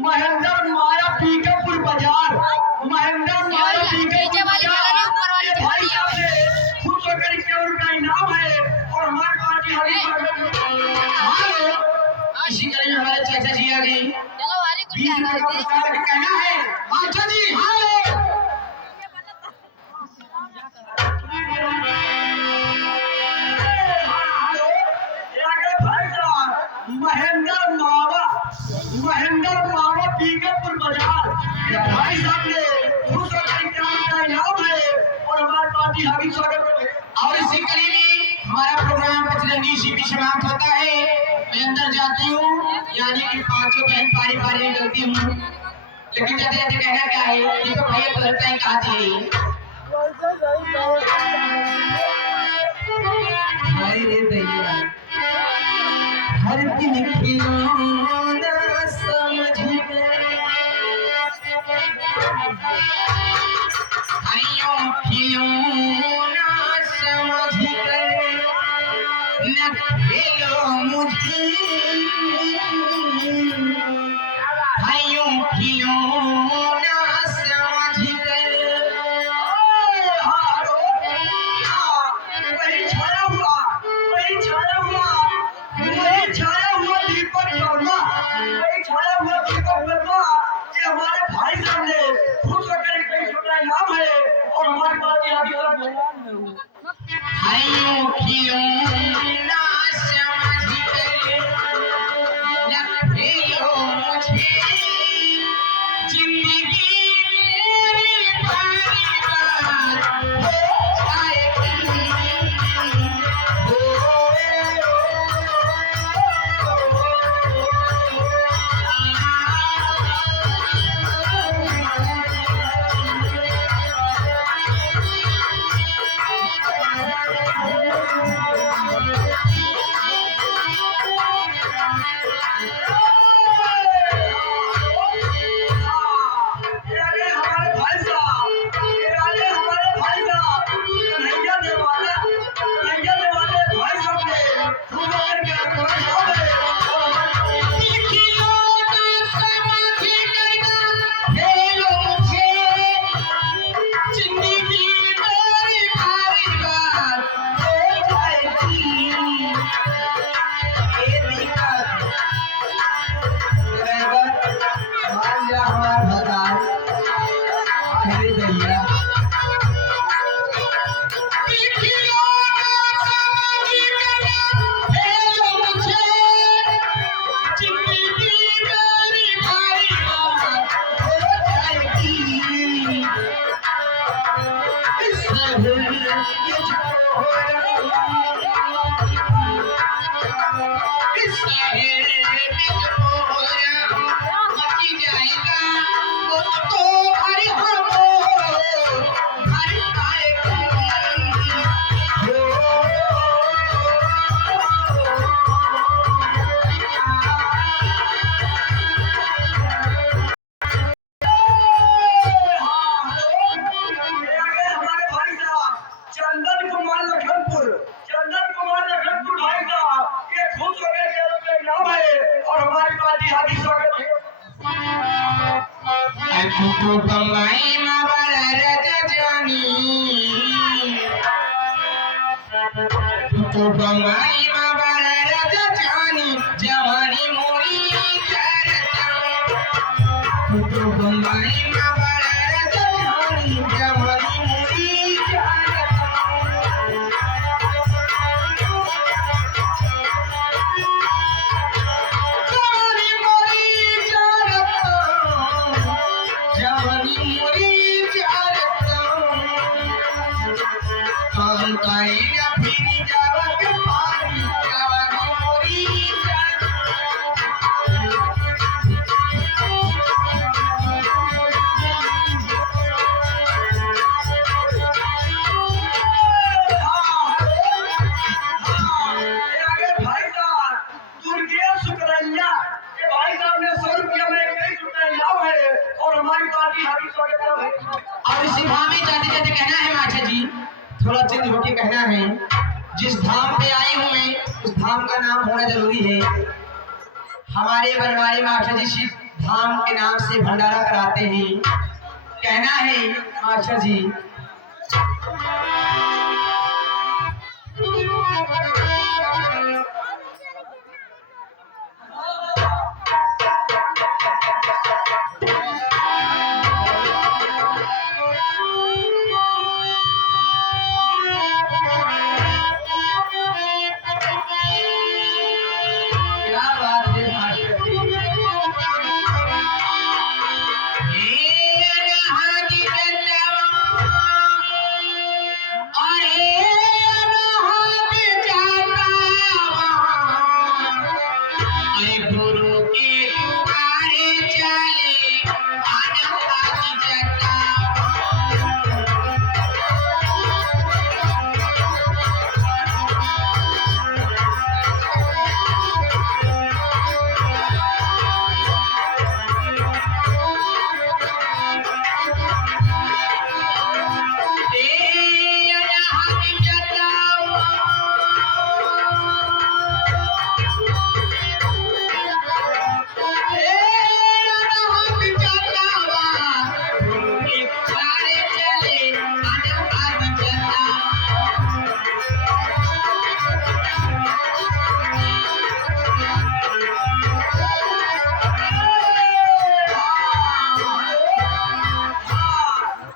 महेंद्र माया पीकेपुर बाजार, महेंद्र माया पीकेपुर बाजार भाई साहब से खुश होकर ₹1 का इनाम है और हमारे पार्टी आशी करें हमारे चाचा जी आ गए। चलो वाली कुछ 20 रुपए का पुरस्कार कहना है अच्छा जी। हालो महेंद्र मावा पीकेपुर बाजार भाई साहब ने खुश होकर का इनाम है और हमारे पार्टी हावी स्वागत है। और इसी कड़ी में हमारा प्रोग्राम बजरंगी शिविर समाप्त होता है। मैं अंदर जाती हूँ, यानी कि पांचों बहन पारी पारी निकलती हूँ, लेकिन जाते जाते कहना क्या है, ये तो भैया बदलता है कहा थे। अरे दैया हर दिन खिलौना समझ हरियों खिलौना समझ न खेलो मुझे हरियों खिलौना समझ वही छाया हुआ दीपक वर्मा, वही छाया हुआ दीपक वर्मा कि हमारे भाई साहब ने खुश होकर ₹21 का इनाम है और हमारी पार्टी आगे हरियों खिलौना समझ न खेलो मुझे जिंदगी मेरी बारी बार हो जाएगी। तो बम्बई में बरत जानी तो बम्बई में बरत जानी जवानी मोरी करता तो बम्बई में बरत जानी जवानी मोरी और इसी धाम में जाते जाते कहना है माचा जी, थोड़ा चिंत होके कहना है, जिस धाम पे आई हूँ मैं उस धाम का नाम होना जरूरी है। हमारे बनवारी मास्टर जी शिव धाम के नाम से भंडारा कराते हैं। कहना है मास्टर जी, क्या बात है मास्टर जी। गुरु के तुम्हारे चले आनंद जता।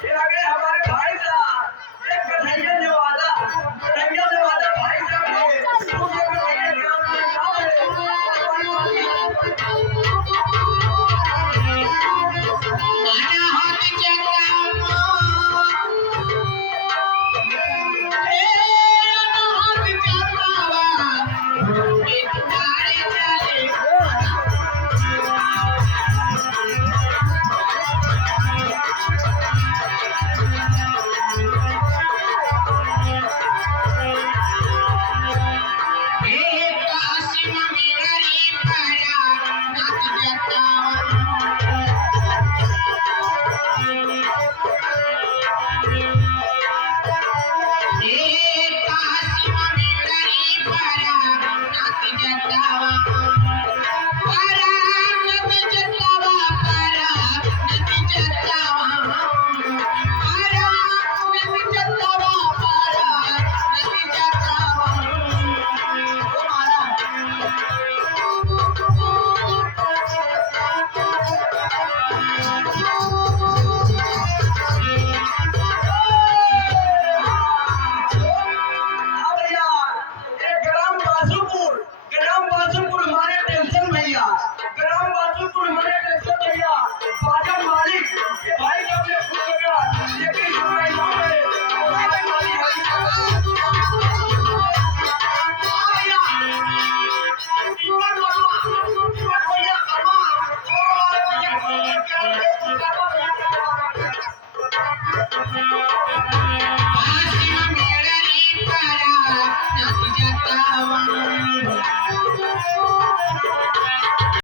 ये आ गए हमारे भाई साहब, एक कन्हैया नेवाला भाई साहब ने दूसरे कन्हैया नेवाला नाम है। हाँ भैया, ये ग्राम बासुपुर हमारे टेंशन भैया, ग्राम बासुपुर हमारे टेंशन भैया, बाजन मालिक के भाई साहब ने पूछ लिया, लेकिन हमारे नाम है बाजन मालिक भैया।